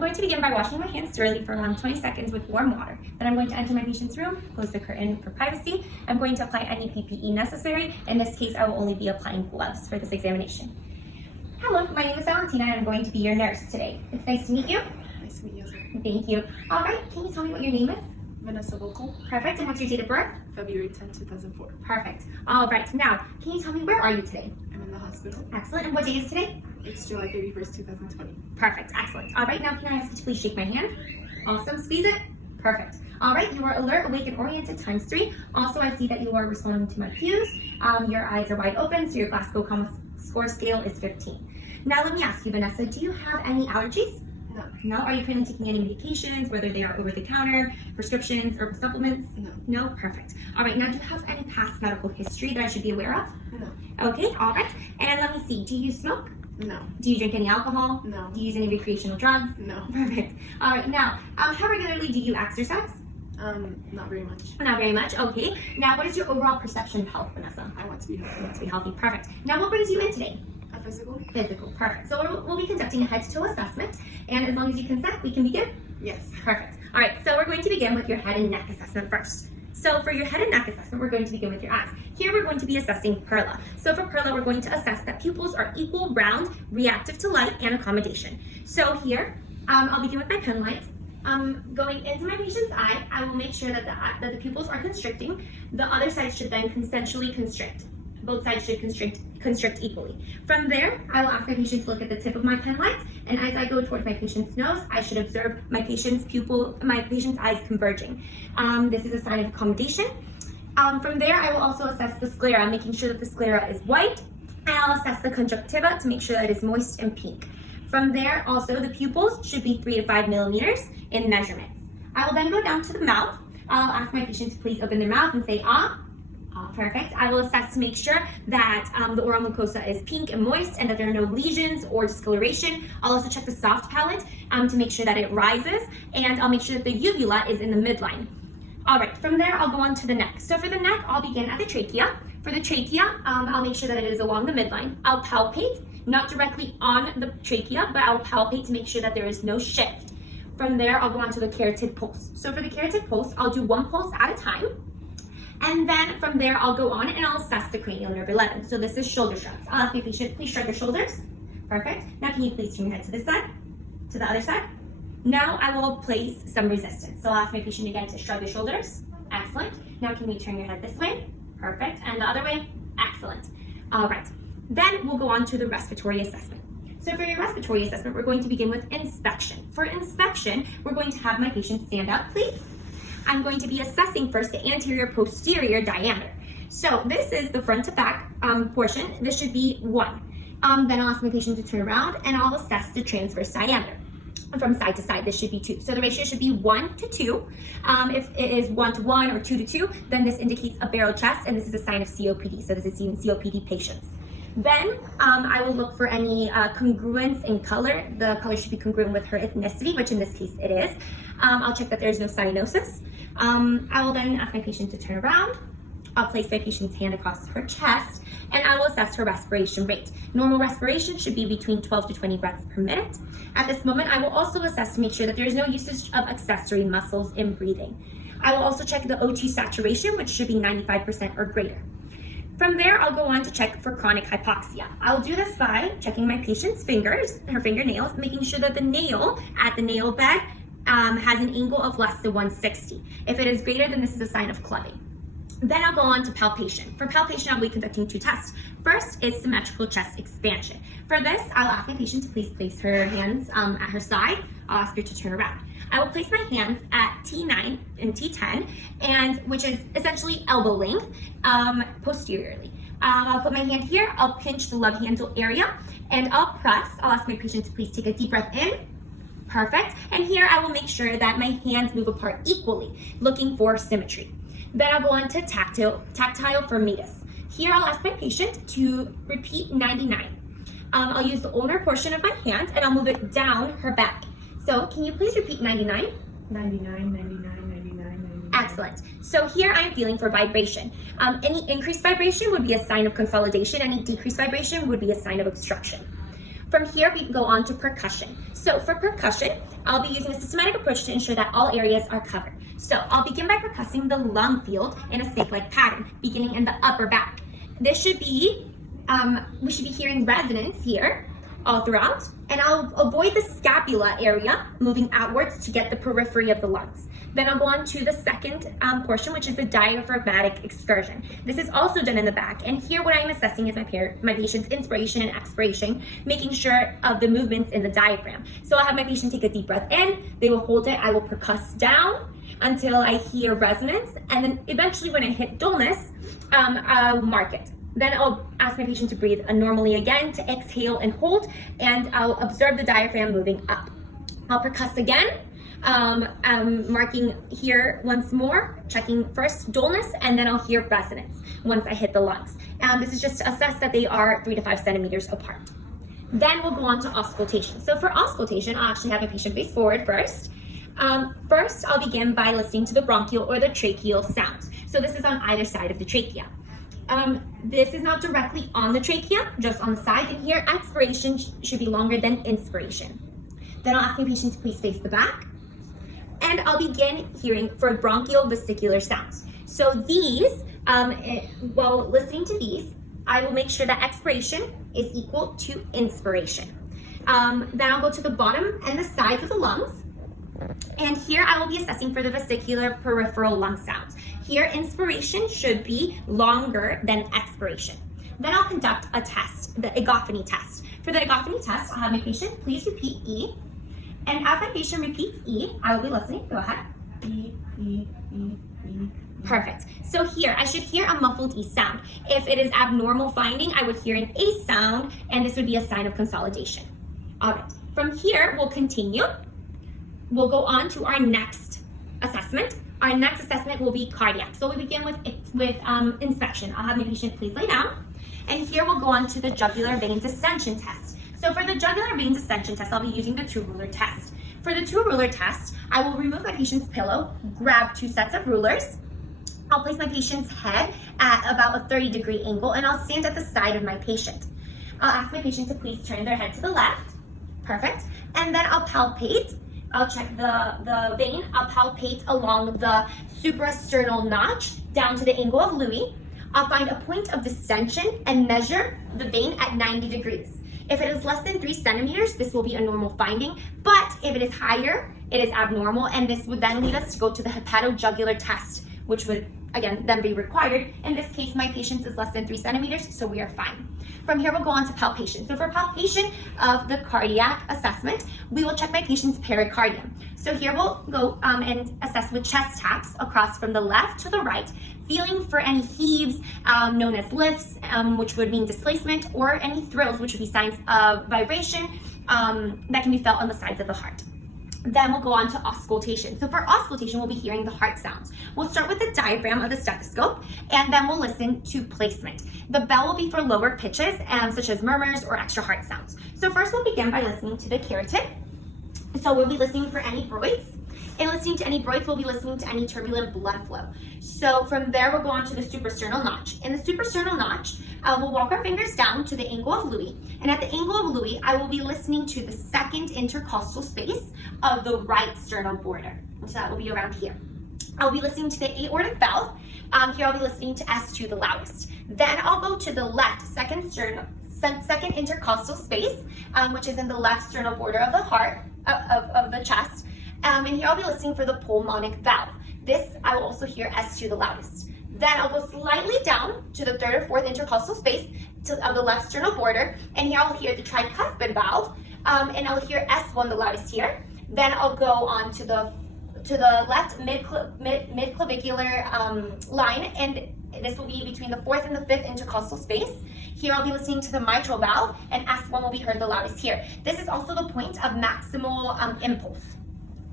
going to begin by washing my hands thoroughly for around 20 seconds with warm water. Then I'm going to enter my patient's room, close the curtain for privacy. I'm going to apply any PPE necessary. In this case, I will only be applying gloves for this examination. Hello, my name is Valentina and I'm going to be your nurse today. It's nice to meet you. Nice to meet you. Thank you. All right, can you tell me what your name is? Vanessa Vocal, Perfect, and what's your date of birth? February 10, 2004. Perfect. All right, now, can you tell me where are you today? I'm in the hospital. Excellent, and what day is it today? It's July 31st, 2020. Perfect, excellent. All right, now can I ask you to please shake my hand? Awesome, squeeze it. Perfect. All right, you are alert, awake, and oriented ×3. Also, I see that you are responding to my cues. Your eyes are wide open, so your Glasgow Coma score scale is 15. Now, let me ask you, Vanessa, do you have any allergies? No. No? Are you currently taking any medications, whether they are over-the-counter, prescriptions, or supplements? No. No? Perfect. All right, now do you have any past medical history that I should be aware of? No. Okay, all right. And let me see, do you smoke? No. Do you drink any alcohol? No. Do you use any recreational drugs? No. Perfect. All right, now, how regularly do you exercise? Not very much. Not very much, okay. Now, what is your overall perception of health, Vanessa? I want to be You healthy. want to be healthy, perfect. Now, what brings you in today? A physical? Physical, perfect. So we'll be conducting a head-to-toe assessment, and as long as you consent, we can begin. Yes. Perfect. All right, so we're going to begin with your head and neck assessment first. So for your head and neck assessment, we're going to begin with your eyes. Here we're going to be assessing PERLA. So for PERLA, we're going to assess that pupils are equal, round, reactive to light, and accommodation. So here, I'll begin with my pen light. Going into my patient's eye, I will make sure that the pupils are constricting. The other side should then consensually constrict. Both sides should constrict equally. From there, I will ask my patient to look at the tip of my pen light, and as I go towards my patient's nose, I should observe my patient's eyes converging. This is a sign of accommodation. From there, I will also assess the sclera, making sure that the sclera is white, and I'll assess the conjunctiva to make sure that it is moist and pink. From there, also, the pupils should be 3 to 5 millimeters in measurements. I will then go down to the mouth. I'll ask my patient to please open their mouth and say, ah. Perfect. I will assess to make sure that the oral mucosa is pink and moist and that there are no lesions or discoloration. I'll also check the soft palate to make sure that it rises, and I'll make sure that the uvula is in the midline. All right, from there, I'll go on to the neck. So for the neck, I'll begin at the trachea. For the trachea, I'll make sure that it is along the midline. I'll palpate, not directly on the trachea, but I'll palpate to make sure that there is no shift. From there, I'll go on to the carotid pulse. So for the carotid pulse, I'll do one pulse at a time. And then from there, I'll go on and I'll assess the cranial nerve 11. So this is shoulder shrugs. I'll ask my patient, please shrug your shoulders. Perfect. Now can you please turn your head to this side, to the other side? Now I will place some resistance. So I'll ask my patient again to shrug their shoulders. Excellent. Now can you turn your head this way? Perfect. And the other way? Excellent. All right. Then we'll go on to the respiratory assessment. So for your respiratory assessment, we're going to begin with inspection. For inspection, we're going to have my patient stand up, please. I'm going to be assessing first the anterior-posterior diameter. So this is the front to back portion. This should be 1. Then I'll ask my patient to turn around and I'll assess the transverse diameter. From side to side, this should be 2. So the ratio should be 1 to 2. If it is 1 to 1 or 2 to 2, then this indicates a barrel chest, and this is a sign of COPD. So this is seen in COPD patients. Then I will look for any congruence in color. The color should be congruent with her ethnicity, which in this case it is. I'll check that there's no cyanosis. I will then ask my patient to turn around. I'll place my patient's hand across her chest, and I will assess her respiration rate. Normal respiration should be between 12 to 20 breaths per minute. At this moment, I will also assess to make sure that there is no usage of accessory muscles in breathing. I will also check the O2 saturation, which should be 95% or greater. From there, I'll go on to check for chronic hypoxia. I'll do this by checking my patient's fingers, her fingernails, making sure that the nail at the nail bed has an angle of less than 160. If it is greater, then this is a sign of clubbing. Then I'll go on to palpation. For palpation, I'll be conducting 2 tests. First is symmetrical chest expansion. For this, I'll ask my patient to please place her hands at her side. I'll ask her to turn around. I will place my hands at T9 and T10, and which is essentially elbow length, posteriorly. I'll put my hand here, I'll pinch the love handle area, and I'll press. I'll ask my patient to please take a deep breath in. Perfect. And here I will make sure that my hands move apart equally, looking for symmetry. Then I'll go on to tactile firmitas. Here I'll ask my patient to repeat 99. I'll use the ulnar portion of my hand and I'll move it down her back. So can you please repeat 99? 99, 99, 99, 99. Excellent. So here I'm feeling for vibration. Any increased vibration would be a sign of consolidation. Any decreased vibration would be a sign of obstruction. From here, we can go on to percussion. So for percussion, I'll be using a systematic approach to ensure that all areas are covered. So I'll begin by percussing the lung field in a snake-like pattern, beginning in the upper back. This should be, we should be hearing resonance here all throughout, and I'll avoid the scapula area, moving outwards to get the periphery of the lungs. Then I'll go on to the second portion, which is the diaphragmatic excursion. This is also done in the back, and here what I'm assessing is my patient's inspiration and expiration, making sure of the movements in the diaphragm. So I'll have my patient take a deep breath in, they will hold it, I will percuss down until I hear resonance, and then eventually when I hit dullness, I'll mark it. Then I'll ask my patient to breathe normally again, to exhale and hold, and I'll observe the diaphragm moving up. I'll percuss again, marking here once more, checking first dullness, and then I'll hear resonance once I hit the lungs. This is just to assess that they are 3 to 5 centimeters apart. Then we'll go on to auscultation. So for auscultation, I'll actually have my patient face forward first. First, I'll begin by listening to the bronchial or the tracheal sounds. So this is on either side of the trachea. This is not directly on the trachea, just on the sides, and here expiration should be longer than inspiration. Then I'll ask my patient to please face the back, and I'll begin hearing for bronchial vesicular sounds. So these, while listening to these, I will make sure that expiration is equal to inspiration. Then I'll go to the bottom and the sides of the lungs, and here I will be assessing for the vesicular peripheral lung sounds. Here, inspiration should be longer than expiration. Then I'll conduct a test, the egophony test. For the egophony test, I'll have my patient please repeat E. And as my patient repeats E, I will be listening. Go ahead. E, E, E, E. Perfect. So here, I should hear a muffled E sound. If it is abnormal finding, I would hear an A sound, and this would be a sign of consolidation. All right. From here, we'll continue. We'll go on to our next assessment. Our next assessment will be cardiac. So we begin with inspection. I'll have my patient please lay down. And here we'll go on to the jugular vein distension test. So for the jugular vein distension test, I'll be using the 2-ruler test. For the 2-ruler test, I will remove my patient's pillow, grab 2 sets of rulers. I'll place my patient's head at about a 30-degree angle, and I'll stand at the side of my patient. I'll ask my patient to please turn their head to the left. Perfect. And then I'll palpate. I'll check the vein. I'll palpate along the suprasternal notch down to the angle of Louis. I'll find a point of distension and measure the vein at 90 degrees. If it is less than 3 centimeters, this will be a normal finding, but if it is higher, it is abnormal, and this would then lead us to go to the hepatojugular test, which would, again, then be required. In this case, my patient is less than 3 centimeters, so we are fine. From here, we'll go on to palpation. So for palpation of the cardiac assessment, we will check my patient's pericardium. So here we'll go and assess with chest taps across from the left to the right, feeling for any heaves known as lifts, which would mean displacement, or any thrills, which would be signs of vibration that can be felt on the sides of the heart. Then we'll go on to auscultation. So for auscultation, we'll be hearing the heart sounds. We'll start with the diaphragm of the stethoscope, and then we'll listen to placement. The bell will be for lower pitches, such as murmurs or extra heart sounds. So first we'll begin by listening to the carotid. So we'll be listening for any Broids. In listening to any Broids, we'll be listening to any turbulent blood flow. So from there, we'll go on to the suprasternal notch. In the suprasternal notch, we'll walk our fingers down to the angle of Louis. And at the angle of Louis, I will be listening to the second intercostal space of the right sternal border. So that will be around here. I'll be listening to the aortic valve. Here I'll be listening to S2 the loudest. Then I'll go to the left second intercostal space, which is in the left sternal border of the heart, of the chest. And here I'll be listening for the pulmonic valve. This, I will also hear S2 the loudest. Then I'll go slightly down to the third or fourth intercostal space of the left sternal border, and here I'll hear the tricuspid valve, and I'll hear S1 the loudest here. Then I'll go on to the left midclavicular line, and this will be between the fourth and the fifth intercostal space. Here I'll be listening to the mitral valve, and S1 will be heard the loudest here. This is also the point of maximal impulse.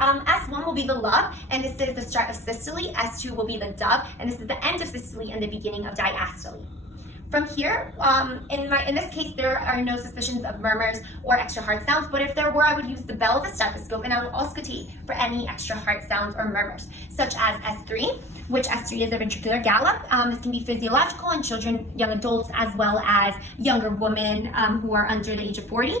S1 will be the lub, and this is the start of systole. S2 will be the dub, and this is the end of systole and the beginning of diastole. From here, in this case, there are no suspicions of murmurs or extra hard sounds, but if there were, I would use the bell of the stethoscope and I will auscultate for any extra hard sounds or murmurs, such as S3, which S3 is a ventricular gallop. This can be physiological in children, young adults, as well as younger women who are under the age of 40.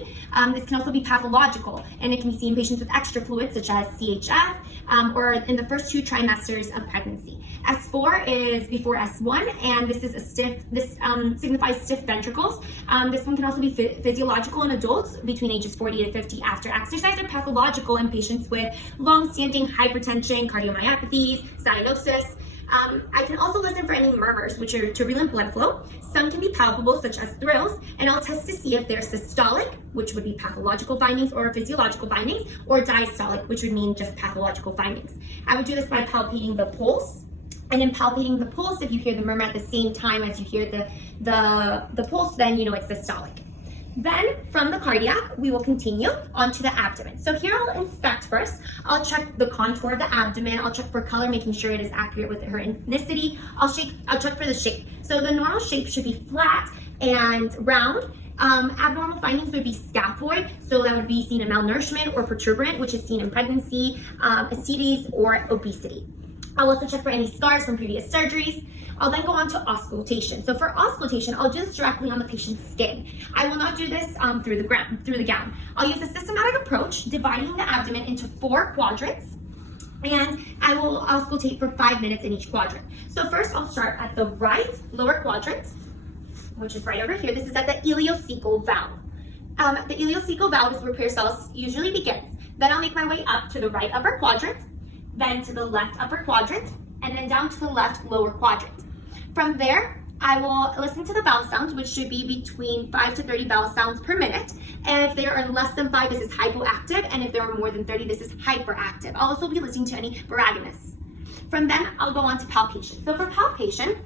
This can also be pathological, and it can be seen in patients with extra fluids, such as CHF, or in the first 2 trimesters of pregnancy. S4 is before S1, and this signifies stiff ventricles. This one can also be physiological in adults between ages 40 to 50 after exercise, or pathological in patients with long-standing hypertension, cardiomyopathies, cyanosis. I can also listen for any murmurs, which are turbulent blood flow. Some can be palpable, such as thrills, and I'll test to see if they're systolic, which would be pathological findings, or physiological findings, or diastolic, which would mean just pathological findings. I would do this by palpating the pulse. And in palpating the pulse, if you hear the murmur at the same time as you hear the pulse, then you know it's systolic. Then from the cardiac, we will continue onto the abdomen. So here I'll inspect first. I'll check the contour of the abdomen. I'll check for color, making sure it is accurate with her ethnicity. I'll check for the shape. So the normal shape should be flat and round. Abnormal findings would be scaphoid, so that would be seen in malnourishment or protuberant, which is seen in pregnancy, ascites, or obesity. I'll also check for any scars from previous surgeries. I'll then go on to auscultation. So for auscultation, I'll do this directly on the patient's skin. I will not do this through the gown. I'll use a systematic approach, dividing the abdomen into 4 quadrants, and I will auscultate for 5 minutes in each quadrant. So first, I'll start at the right lower quadrant, which is right over here. This is at the ileocecal valve. The ileocecal valve is where paracelsus usually begins. Then I'll make my way up to the right upper quadrant, then to the left upper quadrant, and then down to the left lower quadrant. From there, I will listen to the bowel sounds, which should be between 5 to 30 bowel sounds per minute. And if there are less than 5, this is hypoactive, and if there are more than 30, this is hyperactive. I'll also be listening to any baragonists. From then, I'll go on to palpation. So for palpation,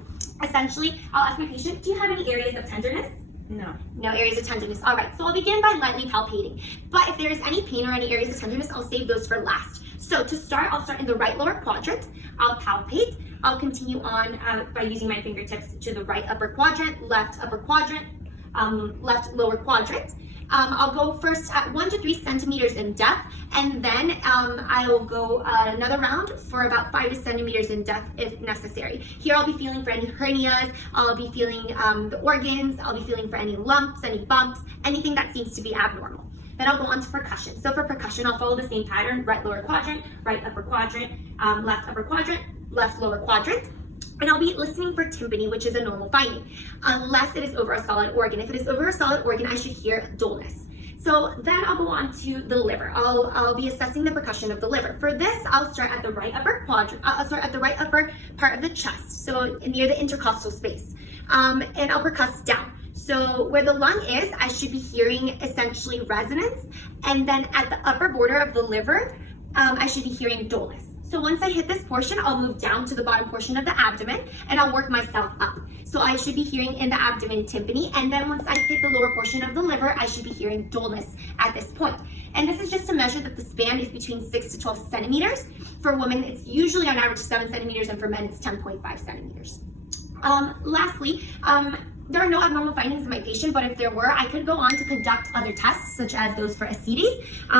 essentially, I'll ask my patient, do you have any areas of tenderness? No. No areas of tenderness. All right, so I'll begin by lightly palpating. But if there is any pain or any areas of tenderness, I'll save those for last. So to start, I'll start in the right lower quadrant. I'll palpate. I'll continue on by using my fingertips to the right upper quadrant, left upper quadrant, left lower quadrant. I'll go first at 1 to 3 centimeters in depth, and then I'll go another round for about 5 to centimeters in depth if necessary. Here I'll be feeling for any hernias, I'll be feeling the organs, I'll be feeling for any lumps, any bumps, anything that seems to be abnormal. Then I'll go on to percussion. So for percussion, I'll follow the same pattern: right lower quadrant, right upper quadrant, left upper quadrant, left lower quadrant. And I'll be listening for tympany, which is a normal finding, unless it is over a solid organ. If it is over a solid organ, I should hear dullness. So then I'll go on to the liver. I'll be assessing the percussion of the liver. For this, I'll start at the right upper quadrant. I'll start at the right upper part of the chest, so near the intercostal space, and I'll percuss down. So where the lung is, I should be hearing essentially resonance, and then at the upper border of the liver, I should be hearing dullness. So once I hit this portion, I'll move down to the bottom portion of the abdomen, and I'll work myself up. So I should be hearing in the abdomen tympany, and then once I hit the lower portion of the liver, I should be hearing dullness at this point. And this is just to measure that the span is between 6 to 12 centimeters. For women, it's usually on average 7 centimeters, and for men, it's 10.5 centimeters. Lastly, there are no abnormal findings in my patient, but if there were, I could go on to conduct other tests, such as those for ascites,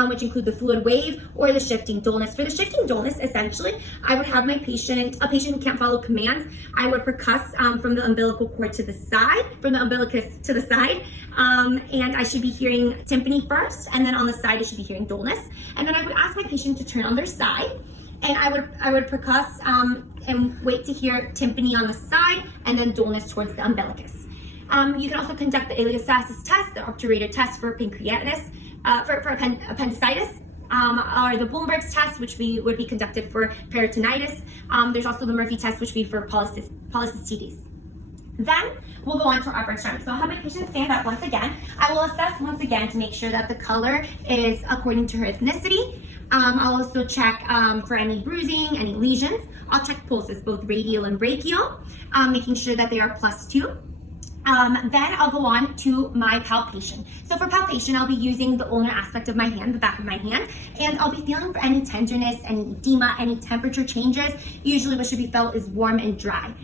which include the fluid wave or the shifting dullness. For the shifting dullness, essentially, I would have a patient who can't follow commands. I would percuss from the umbilical cord to the side, from the umbilicus to the side, and I should be hearing tympany first, and then on the side, I should be hearing dullness. And then I would ask my patient to turn on their side, and I would percuss and wait to hear tympany on the side, and then dullness towards the umbilicus. You can also conduct the ileostasis test, the obturator test for pancreatitis, for appendicitis, or the Bloomberg's test, which would be conducted for peritonitis. There's also the Murphy test, which would be for polycystitis. Then we'll go on to our upper extremity. So I'll have my patient stand up once again. I will assess once again to make sure that the color is according to her ethnicity. I'll also check for any bruising, any lesions. I'll check pulses, both radial and brachial, making sure that they are +2. Then I'll go on to my palpation. So for palpation, I'll be using the ulnar aspect of my hand, the back of my hand, and I'll be feeling for any tenderness, any edema, any temperature changes. Usually what should be felt is warm and dry.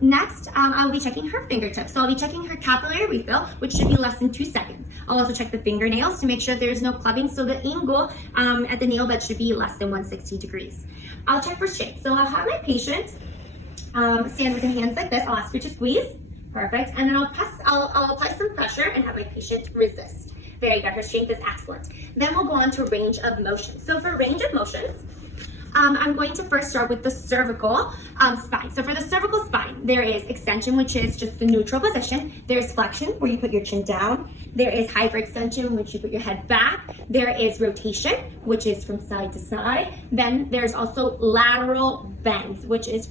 Next, I'll be checking her fingertips. So I'll be checking her capillary refill, which should be less than 2 seconds. I'll also check the fingernails to make sure there's no clubbing. So the angle at the nail bed should be less than 160 degrees. I'll check for shape. So I'll have my patient stand with her hands like this. I'll ask her to squeeze. Perfect. And then I'll apply some pressure and have my patient resist. Very good. Her strength is excellent. Then we'll go on to range of motion. So for range of motions, I'm going to first start with the cervical spine. So for the cervical spine, there is extension, which is just the neutral position. There's flexion, where you put your chin down. There is hyperextension, which you put your head back. There is rotation, which is from side to side. Then there's also lateral bends, which is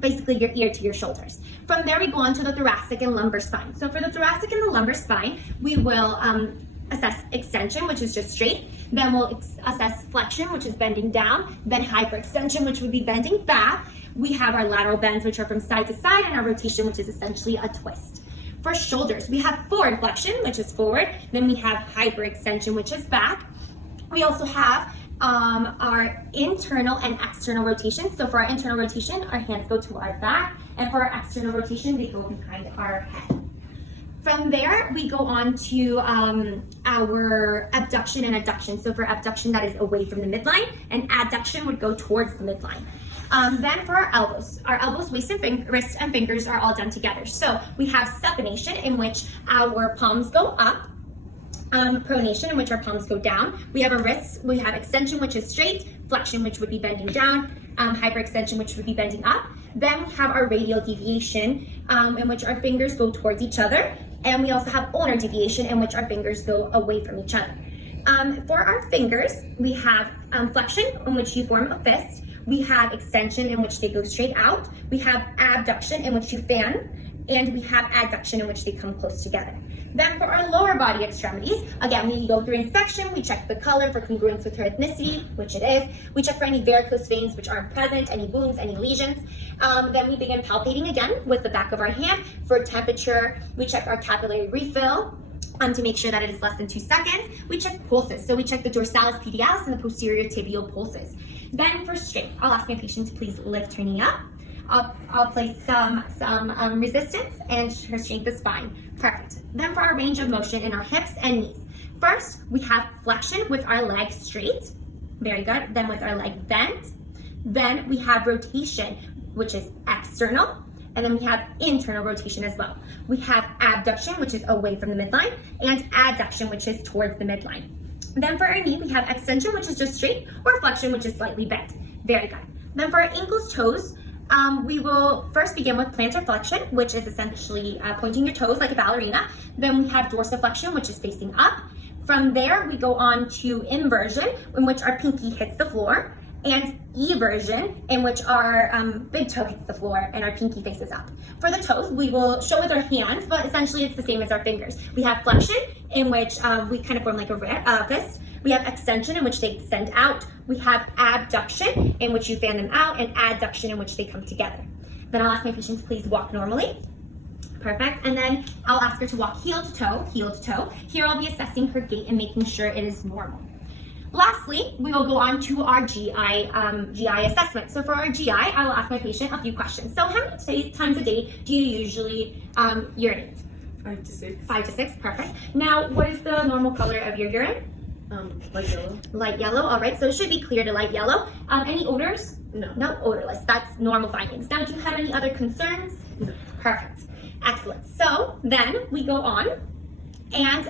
basically your ear to your shoulders. From there, we go on to the thoracic and lumbar spine. So for the thoracic and the lumbar spine, we will assess extension, which is just straight. Then we'll assess flexion, which is bending down. Then hyperextension, which would be bending back. We have our lateral bends, which are from side to side, and our rotation, which is essentially a twist. For shoulders, we have forward flexion, which is forward. Then we have hyperextension, which is back. We also have our internal and external rotation. So for our internal rotation, our hands go to our back, and for our external rotation, they go behind our head. From there, we go on to our abduction and adduction. So for abduction, that is away from the midline, and adduction would go towards the midline. Then for our elbows, waist, and wrist and fingers are all done together. So we have supination, in which our palms go up. Pronation, in which our palms go down. We have a wrist, we have extension, which is straight, flexion, which would be bending down, hyperextension, which would be bending up. Then we have our radial deviation, in which our fingers go towards each other. And we also have ulnar deviation, in which our fingers go away from each other. For our fingers, we have flexion, in which you form a fist. We have extension, in which they go straight out. We have abduction, in which you fan. And we have adduction, in which they come close together. Then for our lower body extremities, again, we go through inspection, we check the color for congruence with her ethnicity, which it is. We check for any varicose veins which aren't present, any wounds, any lesions. Then we begin palpating again with the back of our hand. For temperature, we check our capillary refill to make sure that it is less than 2 seconds. We check pulses. So we check the dorsalis medialis and the posterior tibial pulses. Then for strength, I'll ask my patient to please lift her knee up. I'll place some resistance, and her strength is fine. Perfect. Then for our range of motion in our hips and knees. First, we have flexion with our leg straight. Very good. Then with our leg bent. Then we have rotation, which is external. And then we have internal rotation as well. We have abduction, which is away from the midline, and adduction, which is towards the midline. Then for our knee, we have extension, which is just straight, or flexion, which is slightly bent. Very good. Then for our ankles, toes, we will first begin with plantar flexion, which is essentially pointing your toes like a ballerina. Then we have dorsiflexion, which is facing up. From there, we go on to inversion, in which our pinky hits the floor, and eversion, in which our big toe hits the floor and our pinky faces up. For the toes, we will show with our hands, but essentially it's the same as our fingers. We have flexion, in which we kind of form like a fist. We have extension, in which they extend out. We have abduction, in which you fan them out, and adduction, in which they come together. Then I'll ask my patient to please walk normally. Perfect. And then I'll ask her to walk heel to toe, heel to toe. Here I'll be assessing her gait and making sure it is normal. Lastly, we will go on to our GI assessment. So for our GI, I will ask my patient a few questions. So how many times a day do you usually urinate? 5 to 6. 5 to 6, perfect. Now, what is the normal color of your urine? Light yellow. Light yellow, all right. So it should be clear to light yellow. Any odors? No. No, odorless. That's normal findings. Now, do you have any other concerns? No. Perfect. Excellent. So then we go on. And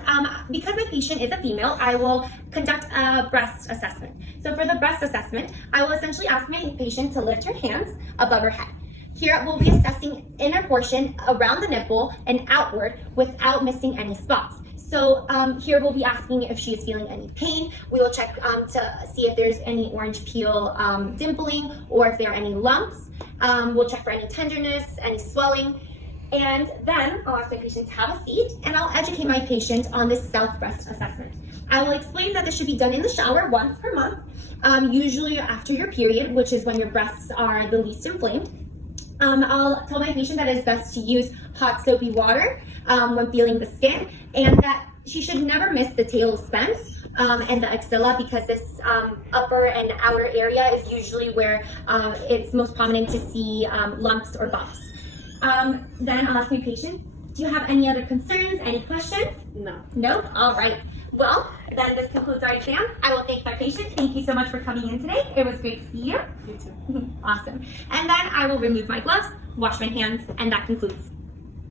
because my patient is a female, I will conduct a breast assessment. So for the breast assessment, I will essentially ask my patient to lift her hands above her head. Here we'll be assessing inner portion around the nipple and outward without missing any spots. So here we'll be asking if she is feeling any pain. We will check to see if there's any orange peel dimpling or if there are any lumps. We'll check for any tenderness, any swelling. And then I'll ask my patient to have a seat, and I'll educate my patient on this self-breast assessment. I will explain that this should be done in the shower once per month, usually after your period, which is when your breasts are the least inflamed. I'll tell my patient that it's best to use hot soapy water when feeling the skin, and that she should never miss the tail spence and the axilla, because this upper and outer area is usually where it's most prominent to see lumps or bumps. Then I'll ask my patient, do you have any other concerns, any questions? No. No? All right. Well, then this concludes our exam. I will thank my patient. Thank you so much for coming in today. It was great to see you. You too. Awesome. And then I will remove my gloves, wash my hands, and that concludes